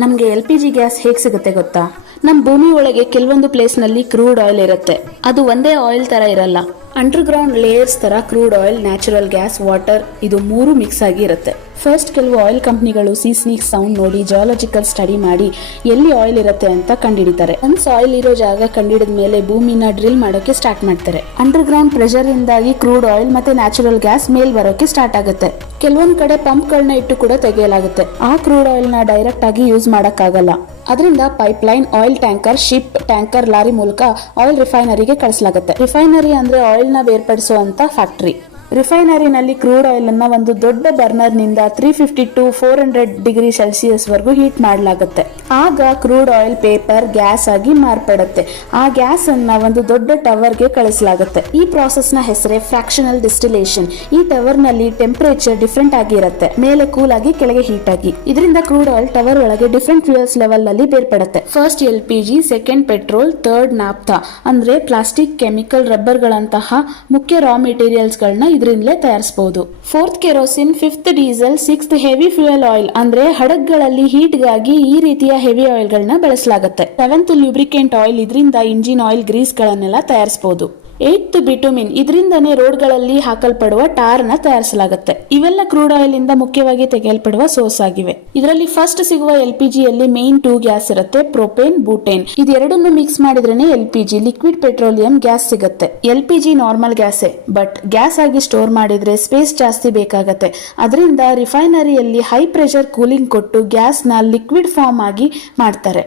ನಮಗೆ LPG gas ಹೇಗೆ ಸಿಗುತ್ತೆ ಗೊತ್ತಾ? ನಮ್ಮ ಭೂಮಿ ಒಳಗೆ ಕೆಲವೊಂದು ಪ್ಲೇಸ್ನಲ್ಲಿ ಕ್ರೂಡ್ ಆಯಿಲ್ ಇರುತ್ತೆ. ಅದು ಒಂದೇ ಆಯಿಲ್ ತರ ಇರಲ್ಲ. ಅಂಡರ್ಗ್ರೌಂಡ್ ಲೇಯರ್ಸ್ ತರ crude oil, natural gas, water ಇದು ಮೂರು ಮಿಕ್ಸ್ ಆಗಿ ಇರುತ್ತೆ. ಫಸ್ಟ್ ಕೆಲವು ಆಯಿಲ್ ಕಂಪ್ನಿಗಳು ಸೀಸ್ಮಿಕ್ ಸೌಂಡ್ ನೋಡಿ ಜಿಯಾಲಜಿಕಲ್ ಸ್ಟಡಿ ಮಾಡಿ ಎಲ್ಲಿ ಆಯಿಲ್ ಇರುತ್ತೆ ಅಂತ ಕಂಡುಹಿಡಿತಾರೆ. ಒನ್ಸ್ ಆಯಿಲ್ ಇರೋ ಜಾಗ ಕಂಡುಹಿಡಿದ ಮೇಲೆ ಭೂಮಿನ ಡ್ರಿಲ್ ಮಾಡೋಕೆ ಸ್ಟಾರ್ಟ್ ಮಾಡ್ತಾರೆ. ಅಂಡರ್ಗ್ರೌಂಡ್ ಪ್ರೆಷರ್ ಇಂದಾಗಿ ಕ್ರೂಡ್ ಆಯಿಲ್ ಮತ್ತೆ ನ್ಯಾಚುರಲ್ ಗ್ಯಾಸ್ ಮೇಲ್ ಬರೋಕೆ ಸ್ಟಾರ್ಟ್ ಆಗುತ್ತೆ. ಕೆಲವೊಂದ್ ಕಡೆ ಪಂಪ್ ಗಳನ್ನ ಇಟ್ಟು ಕೂಡ ತೆಗೆಯಲಾಗುತ್ತೆ. ಆ ಕ್ರೂಡ್ ಆಯಿಲ್ ನ ಡೈರೆಕ್ಟ್ ಆಗಿ ಯೂಸ್ ಮಾಡಕ್ಕಾಗಲ್ಲ. ಅದರಿಂದ pipeline, oil tanker, ship, tanker, lorry ಮೂಲಕ ಆಯಿಲ್ ರಿಫೈನರಿಗೆ ಕಳಿಸಲಾಗುತ್ತೆ. ರಿಫೈನರಿ ಅಂದ್ರೆ ಆಯಿಲ್ ನ ಬೇರ್ಪಡಿಸುವಂತ ಫ್ಯಾಕ್ಟರಿ. ರಿಫೈನರಿನಲ್ಲಿ ಕ್ರೂಡ್ ಆಯಿಲ್ ಅನ್ನ ಒಂದು ದೊಡ್ಡ ಬರ್ನರ್ ನಿಂದ 350 to 400 ಡಿಗ್ರಿ ಸೆಲ್ಸಿಯಸ್ ವರೆಗೂ ಹೀಟ್ ಮಾಡಲಾಗುತ್ತೆ. ಆಗ ಕ್ರೂಡ್ ಆಯಿಲ್ ಪೇಪರ್ ಗ್ಯಾಸ್ ಆಗಿ ಮಾರ್ಪಡುತ್ತೆ. ಆ ಗ್ಯಾಸ್ ಅನ್ನ ಒಂದು ದೊಡ್ಡ ಟವರ್ ಗೆ ಕಳಿಸಲಾಗುತ್ತೆ. ಈ ಪ್ರಾಸೆಸ್ ನ ಹೆಸರೇ ಫ್ರಾಕ್ಷನಲ್ ಡಿಸ್ಟಿಲೇಷನ್. ಈ ಟವರ್ ನಲ್ಲಿ ಟೆಂಪರೇಚರ್ ಡಿಫ್ರೆಂಟ್ ಆಗಿ ಇರುತ್ತೆ. ಮೇಲೆ ಕೂಲ್ ಆಗಿ, ಕೆಳಗೆ ಹೀಟ್ ಆಗಿ. ಇದರಿಂದ ಕ್ರೂಡ್ ಆಯಿಲ್ ಟವರ್ ಒಳಗೆ ಡಿಫ್ರೆಂಟ್ ಫ್ಯೂಯಲ್ಸ್ ಲೆವೆಲ್ ನಲ್ಲಿ ಬೇರ್ಪಡುತ್ತೆ. First LPG, second petrol, third naphtha ಅಂದ್ರೆ ಪ್ಲಾಸ್ಟಿಕ್, ಕೆಮಿಕಲ್, ರಬ್ಬರ್ ಗಳಂತಹ ಮುಖ್ಯ ರಾ ಮೆಟೀರಿಯಲ್ಸ್ ಗಳನ್ನ ಇದರಿಂದಲೇ ತಯಾರಿಸಬಹುದು. Fourth kerosene, fifth diesel, sixth heavy fuel oil ಅಂದ್ರೆ ಹಡಗ್ಗಳಲ್ಲಿ ಹೀಟ್ ಗಾಗಿ ಈ ರೀತಿಯ ಹೆವಿ ಆಯಿಲ್ ಗಳನ್ನ ಬಳಸಲಾಗುತ್ತೆ. ಸೆವೆಂತ್ ಲ್ಯೂಬ್ರಿಕೆಂಟ್ ಆಯಿಲ್, ಇದರಿಂದ ಇಂಜಿನ್ ಆಯಿಲ್, ಗ್ರೀಸ್ ಗಳನ್ನೆಲ್ಲ ತಯಾರಿಸಬಹುದು. ಏಯ್ತ್ ಬಿಟುಮಿನ್, ಇದರಿಂದನೇ ರೋಡ್ ಗಳಲ್ಲಿ ಹಾಕಲ್ಪಡುವ ಟಾರ್ ನ ತಯಾರಿಸಲಾಗುತ್ತೆ. ಇವೆಲ್ಲ ಕ್ರೂಡ್ ಆಯಿಲ್ ಇಂದ ಮುಖ್ಯವಾಗಿ ತೆಗೆಯಲ್ಪಡುವ ಸೋರ್ಸ್ ಆಗಿವೆ. ಇದರಲ್ಲಿ ಫಸ್ಟ್ ಸಿಗುವ LPG ಯಲ್ಲಿ ಮೇನ್ 2 ಗ್ಯಾಸ್ ಇರುತ್ತೆ, ಪ್ರೊಪೇನ್, ಬೂಟೇನ್. ಇದೆರಡನ್ನು ಮಿಕ್ಸ್ ಮಾಡಿದ್ರೇನೆ LPG, ಲಿಕ್ವಿಡ್ ಪೆಟ್ರೋಲಿಯಂ ಗ್ಯಾಸ್ ಸಿಗುತ್ತೆ. LPG ನಾರ್ಮಲ್ ಗ್ಯಾಸೇ, ಬಟ್ ಗ್ಯಾಸ್ ಆಗಿ ಸ್ಟೋರ್ ಮಾಡಿದ್ರೆ ಸ್ಪೇಸ್ ಜಾಸ್ತಿ ಬೇಕಾಗತ್ತೆ. ಅದರಿಂದ ರಿಫೈನರಿಯಲ್ಲಿ ಹೈ ಪ್ರೆಷರ್ ಕೂಲಿಂಗ್ ಕೊಟ್ಟು ಗ್ಯಾಸ್ ನ ಲಿಕ್ವಿಡ್ ಫಾರ್ಮ್ ಆಗಿ ಮಾಡ್ತಾರೆ.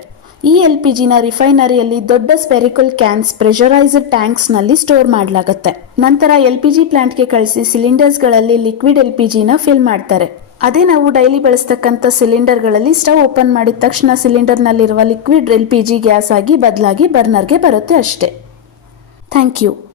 ಈ LPG ನ ರಿಫೈನರಿಯಲ್ಲಿ ದೊಡ್ಡ ಸ್ಪೆರಿಕಲ್ ಕ್ಯಾನ್ಸ್, ಪ್ರೆಷರೈಸ್ಡ್ ಟ್ಯಾಂಕ್ಸ್ ನಲ್ಲಿ ಸ್ಟೋರ್ ಮಾಡಲಾಗುತ್ತೆ. ನಂತರ LPG ಪ್ಲಾಂಟ್ ಗೆ ಕಳಿಸಿ ಸಿಲಿಂಡರ್ಸ್ ಗಳಲ್ಲಿ ಲಿಕ್ವಿಡ್ LPG ನ ಫಿಲ್ ಮಾಡ್ತಾರೆ. ಅದೇ ನಾವು ಡೈಲಿ ಬಳಸತಕ್ಕಂತ ಸಿಲಿಂಡರ್ ಗಳಲ್ಲಿ ಸ್ಟವ್ ಓಪನ್ ಮಾಡಿದ ತಕ್ಷಣ ಸಿಲಿಂಡರ್ ನಲ್ಲಿರುವ ಲಿಕ್ವಿಡ್ LPG ಗ್ಯಾಸ್ ಆಗಿ ಬದಲಾಗಿ ಬರ್ನರ್ಗೆ ಬರುತ್ತೆ ಅಷ್ಟೇ. Thank you.